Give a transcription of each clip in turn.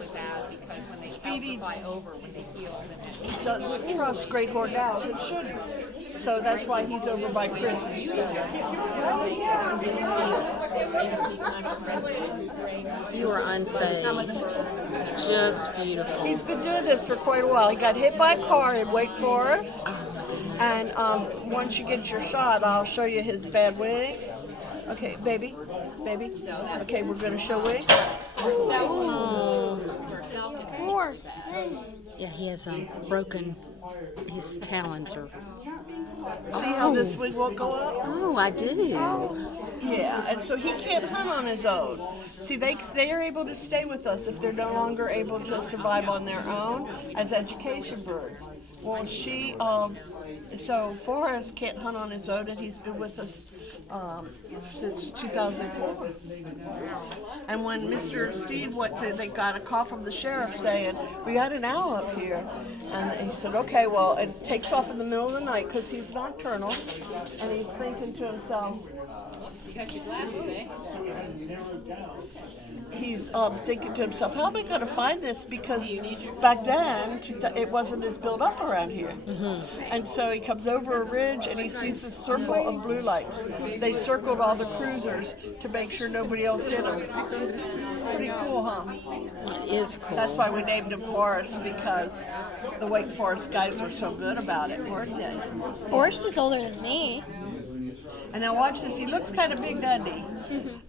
Speedy doesn't trust great horse and shouldn't. So that's why he's over by Chris instead. You are unfazed. Just beautiful. He's been doing this for quite a while. He got hit by a car in Wake Forest. Oh, my goodness. And once you get your shot, I'll show you his bad wing. Okay, baby. Okay, we're going to show wing. Yeah, he has broken. His talons are. See how this wing won't go up? Oh, I do. Yeah, and so he can't hunt on his own. See, they are able to stay with us if they're no longer able to survive on their own as education birds. Well, so Forrest can't hunt on his own, and he's been with us since 2004. And when Mr. Steve they got a call from the sheriff saying, we got an owl up here. And he said, okay, well, and takes off in the middle of the night because he's nocturnal. And he's thinking to himself, he's thinking to himself, how am I going to find this? Because back then, it wasn't as built up around here. Mm-hmm. And so he comes over a ridge and he sees this circle of blue lights. They circled all the cruisers to make sure nobody else hit him. Pretty cool, huh? It is cool. That's why we named him Forrest, because the Wake Forest guys were so good about it, weren't they? Forrest is older than me. And now watch this. He looks kind of big, doesn't he?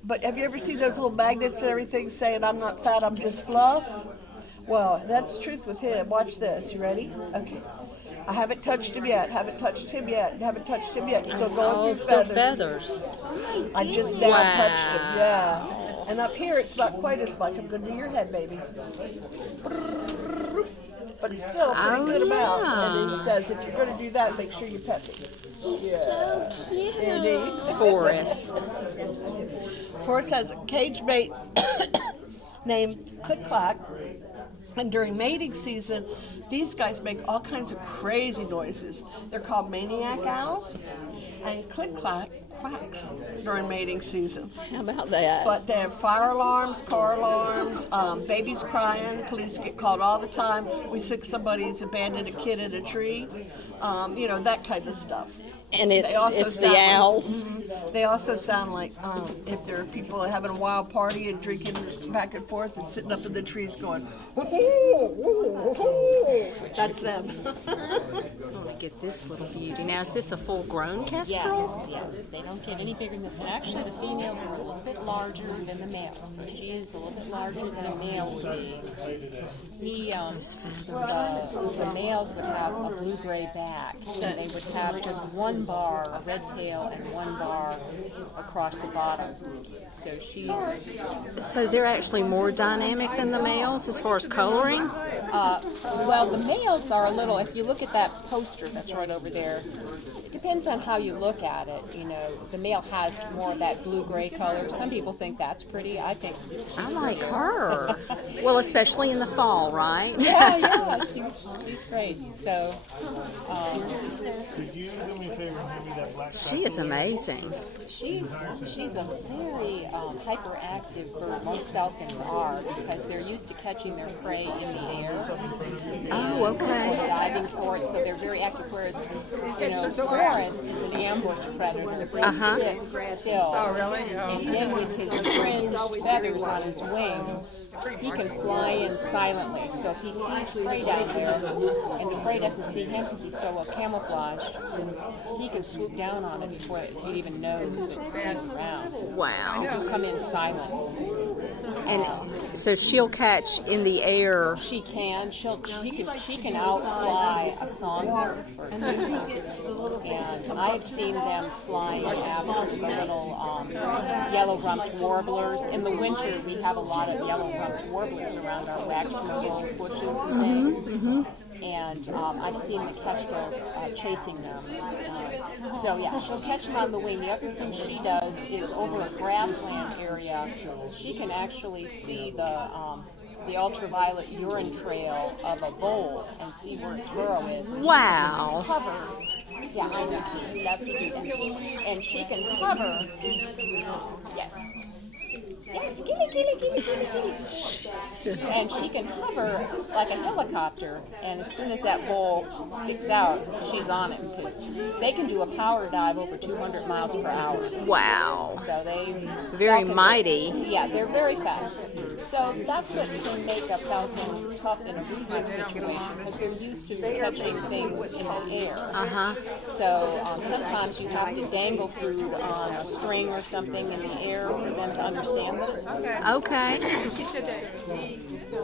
But have you ever seen those little magnets and everything saying, I'm not fat, I'm just fluff? Well, that's the truth with him. Watch this. You ready? Okay. I haven't touched him yet. Haven't touched him yet. It's all still feathers. I just now touched him. Yeah. And up here, it's not quite as much. I'm going to do your head, baby. But he's still pretty good about. And he says, if you're going to do that, make sure you pet me. He's so cute. Forrest. Forrest has a cage mate named Click Clack, and during mating season, these guys make all kinds of crazy noises. They're called maniac owls, and Click Clack quacks during mating season. How about that? But they have fire alarms, car alarms, babies crying, police get called all the time. We think somebody's abandoned a kid in a tree, that kind of stuff. And it's the owls. They also sound like if there are people having a wild party and drinking back and forth and sitting up in the trees going, that's them. Let me get this little beauty. Now, is this a full-grown kestrel? Yes. They don't get any bigger than this. And actually, the females are a little bit larger than the males. So she is a little bit larger than a male would be. Those feathers. The males would have a blue-gray back, and they would have just one bar, a red tail, and one bar across the bottom. So they're actually more dynamic than the males as far as coloring? Well, the males are a little, if you look at that poster that's right over there, it depends on how you look at it. The male has more of that blue-gray color. Some people think that's pretty. I think I like her. Well, especially in the fall, right? Yeah, she's great. So, Could you do me a favor and hand me that black she is amazing. she's a very hyperactive bird. Most falcons are, because they're used to catching their prey in the air. Oh, okay. Diving for it, so they're very active. Whereas, Forrest is an ambush predator. They sit still. Oh, really? And then with his fringed feathers on his wings, he can fly in silently. So if he sees prey down here, and the prey doesn't see him because he's so camouflaged, he can swoop down on it before it even knows that he's around. Wow. He'll come in silent. And so she'll catch in the air. She can. She can outfly a songbird, for example. And I've seen them flying after the little yellow-rumped warblers. In the winter, we have a lot of yellow-rumped warblers around our wax myrtle bushes and things. And I've seen the kestrels chasing them. She'll catch them on the wing. The other thing she does is over a grassland area, she can actually see the ultraviolet urine trail of a bull and see where its burrow is. Wow. Yeah, I know. That's and she can cover. Yes. Yes, kitty. And she can hover like a helicopter, and as soon as that bull sticks out, she's on it, because they can do a power dive over 200 miles per hour. Wow. So they Very falcons- mighty. Yeah, they're very fast. So that's what can make a falcon tough in a reflex situation, because they're used to catching things in the air. Uh-huh. So sometimes you have to dangle through a string or something in the air for them to understand that it's Okay.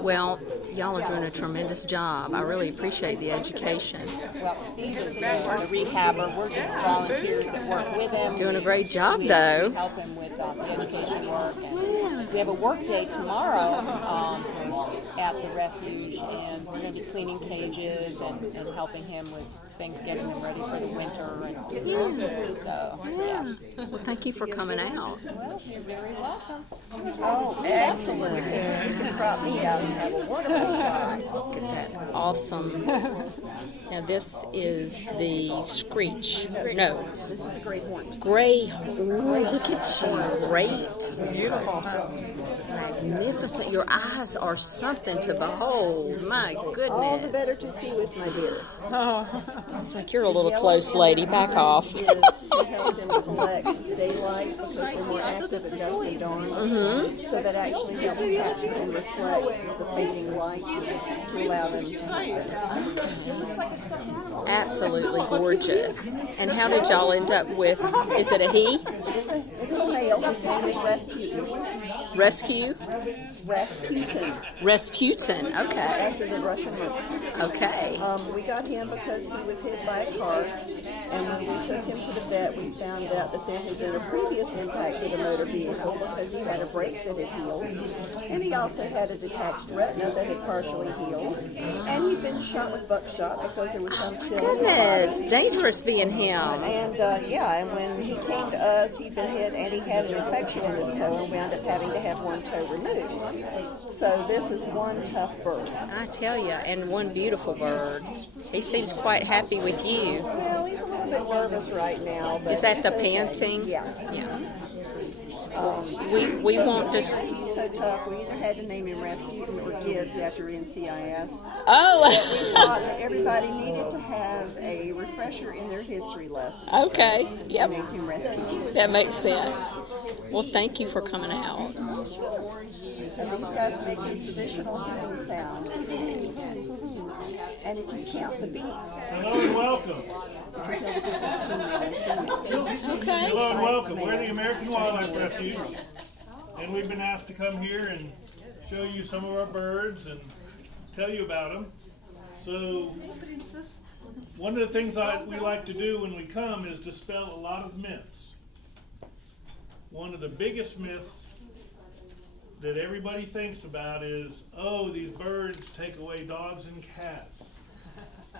Well, y'all are doing a tremendous job. I really appreciate the education. well. Steve is the rehabber. We're just volunteers that work with him. Doing a great job, We though. help him with the education work. And we have a work day tomorrow at the Refuge, and we're going to be cleaning cages and helping him with things, getting them ready for the winter. And so, yeah. Well, thank you for coming out. Well, you're very welcome. Oh, excellent. You can crop me out and have a wonderful shot. Look at that. Awesome. Now, this is the screech. No, This is the great horn. gray. Ooh, look at you. Great. Beautiful. Magnificent. Your eyes are something to behold. My goodness. All the better to see with, my dear. It's like you're a little close, lady. Back off. Is to help them collect daylight because they're more active at dusk and dawn. So that actually helps capture and reflect the fading light to allow them to see better. Absolutely gorgeous. And how did y'all end up with, is it a he? It's a male. His name is Rasputin. Rescue? Rasputin, Rasputin. Okay. after the Russian murder. Okay. We got him because he was hit by a car, and when we took him to the vet, we found out that there had been a previous impact with a motor vehicle because he had a brake that had healed, and he also had a detached retina that had partially healed, and he'd been shot with buckshot because there was some still in his Goodness. body. Dangerous being him. And and when he came to us, he'd been hit and he had an infection in his toe, and we wound up having to have one toe removed. So this is one tough bird. I tell you, and one beautiful bird. He seems quite happy with you. Well, he's a little bit nervous right now. But Is that he's the okay. panting? Yes. Yeah. We want to. He's so tough. We either had to name him Rasputin or Gibbs after NCIS. Oh. We thought that everybody needed to have a refresher in their history lesson. Okay. We Yep. named him Rasputin. That makes sense. Well, thank you for coming out. And these guys make a traditional humming sound. And if you count the beats, Hello and welcome. you can tell the difference between male and female. Okay. Hello and welcome. We're the American Wildlife Refuge, and we've been asked to come here and show you some of our birds and tell you about them. So, one of the things we like to do when we come is dispel a lot of myths. One of the biggest myths that everybody thinks about is, oh, these birds take away dogs and cats.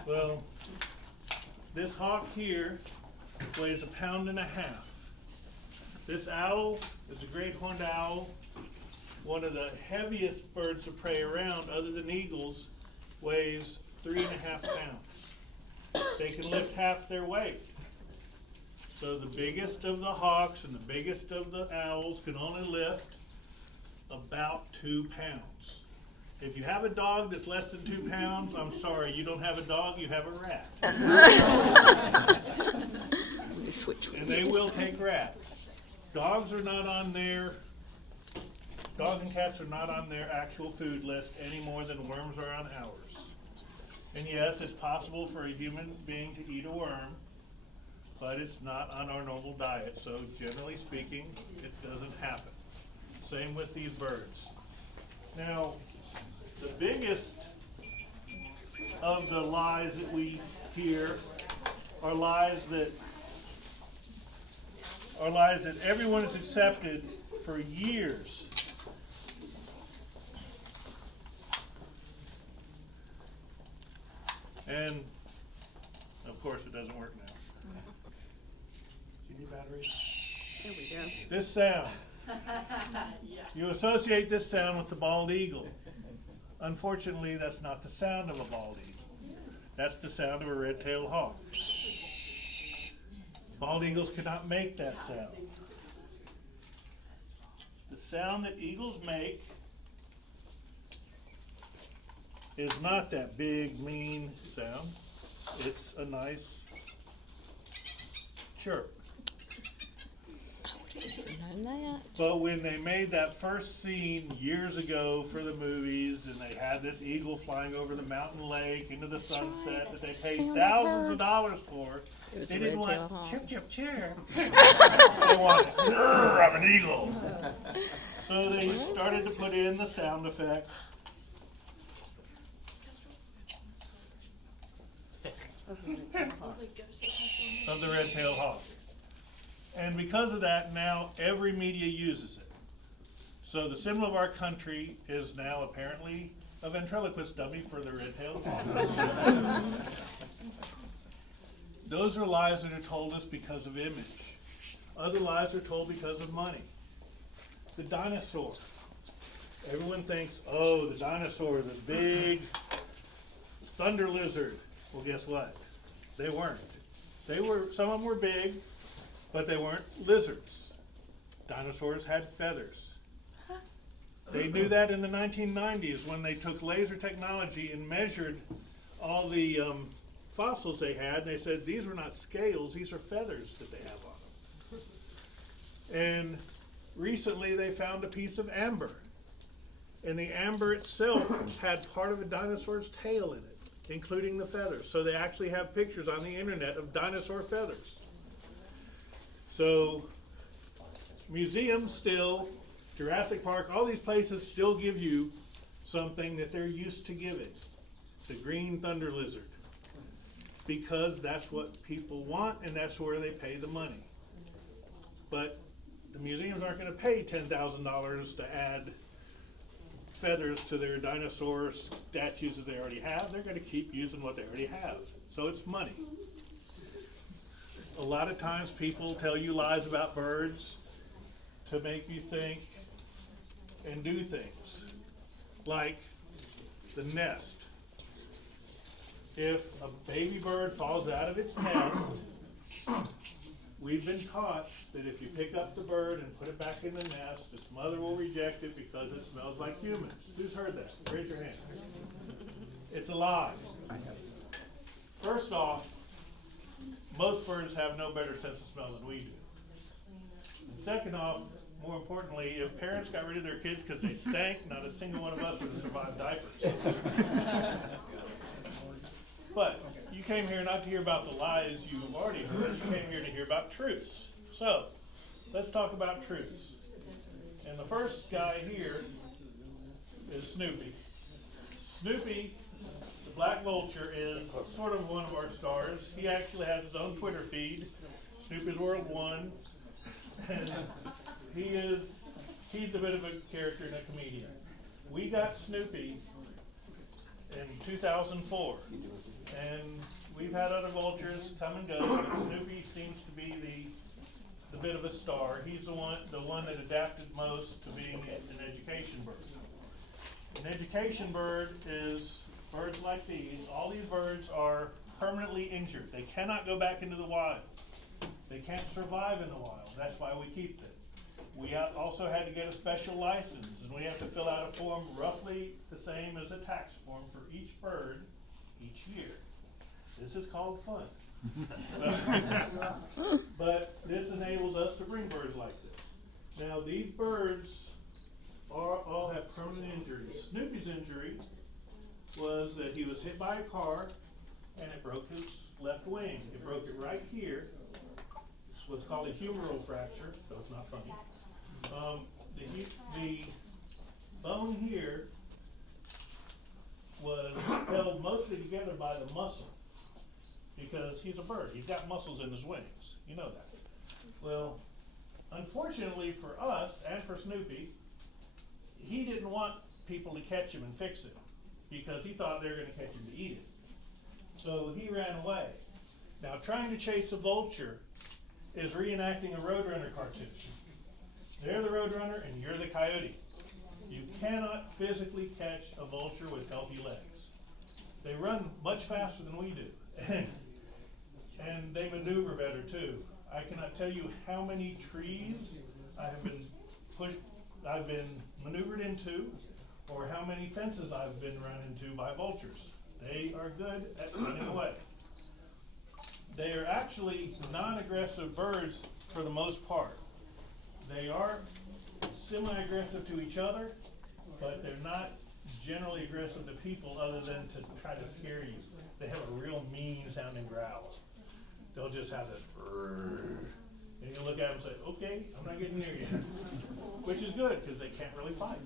Well, this hawk here weighs 1.5 pounds. This owl is a great horned owl, one of the heaviest birds of prey around, other than eagles, weighs 3.5 pounds. They can lift half their weight. So the biggest of the hawks and the biggest of the owls can only lift about 2 pounds. If you have a dog that's less than 2 pounds, I'm sorry, you don't have a dog, you have a rat. Let me switch with And they you. will take rats. Dogs are not on their, dogs and cats are not on their actual food list any more than worms are on ours. And yes, it's possible for a human being to eat a worm, but it's not on our normal diet. So generally speaking, it doesn't happen. Same with these birds. Now, the biggest of the lies that we hear are lies that everyone has accepted for years. And of course it doesn't work now. Do you need batteries? There we go. This sound. You associate this sound with the bald eagle. Unfortunately, that's not the sound of a bald eagle. That's the sound of a red-tailed hawk. Bald eagles cannot make that sound. The sound that eagles make is not that big, mean sound. It's a nice chirp. But when they made that first scene years ago for the movies, and they had this eagle flying over the mountain lake into the sunset that they paid thousands of dollars for, they didn't want chip chip chirp. They wanted, I'm an eagle. So they started to put in the sound effect. Of the red-tailed hawk. And because of that, now every media uses it. So the symbol of our country is now apparently a ventriloquist dummy for the red-tailed hawk. Those are lies that are told us because of image. Other lies are told because of money. The dinosaur. Everyone thinks, oh, the dinosaur, the big thunder lizard. Well, guess what? They weren't. Some of them were big, but they weren't lizards. Dinosaurs had feathers. They knew that in the 1990s when they took laser technology and measured all the fossils they had. And they said these were not scales, these are feathers that they have on them. And recently they found a piece of amber. And the amber itself had part of a dinosaur's tail in it, including the feathers. So they actually have pictures on the internet of dinosaur feathers. So museums still, Jurassic Park, all these places still give you something that they're used to giving. The green thunder lizard. Because that's what people want and that's where they pay the money. But the museums aren't going to pay $10,000 to add feathers to their dinosaur statues that they already have. They're going to keep using what they already have. So it's money. A lot of times people tell you lies about birds to make you think and do things. Like the nest. If a baby bird falls out of its nest, we've been taught that if you pick up the bird and put it back in the nest, its mother will reject it because it smells like humans. Who's heard that? Raise your hand. It's a lie. First off, most birds have no better sense of smell than we do. And second off, more importantly, if parents got rid of their kids because they stank, not a single one of us would have survived diapers. But you came here not to hear about the lies you've already heard. You came here to hear about truths. So, let's talk about truths. And the first guy here is Snoopy. Snoopy, the black vulture, is sort of one of our stars. He actually has his own Twitter feed, Snoopy's World 1. And he's a bit of a character and a comedian. We got Snoopy in 2004. And we've had other vultures come and go, but Snoopy seems to be the bit of a star. He's the one that adapted most to being an education bird. An education bird is birds like these. All these birds are permanently injured. They cannot go back into the wild. They can't survive in the wild. That's why we keep them. We also had to get a special license, and we have to fill out a form roughly the same as a tax form for each bird each year. This is called fun. But this enables us to bring birds like this. Now these birds all have permanent injuries. Snoopy's injury was that he was hit by a car and it broke his left wing. It broke it right here. It's what's called a humeral fracture, so it's not funny. The bone here was held mostly together by the muscle because he's a bird. He's got muscles in his wings. You know that. Well, unfortunately for us and for Snoopy, he didn't want people to catch him and fix it because he thought they were going to catch him to eat it. So he ran away. Now, trying to chase a vulture is reenacting a Roadrunner cartoon. They're the Roadrunner and you're the coyote. You cannot physically catch a vulture with healthy legs. They run much faster than we do. And they maneuver better too. I cannot tell you how many trees I've been maneuvered into or how many fences I've been run into by vultures. They are good at running away. They are actually non-aggressive birds for the most part. They are semi-aggressive to each other, but they're not generally aggressive to people other than to try to scare you. They have a real mean sounding growl. They'll just have this, and you look at them and say, okay, I'm not getting near you. Which is good, because they can't really fight.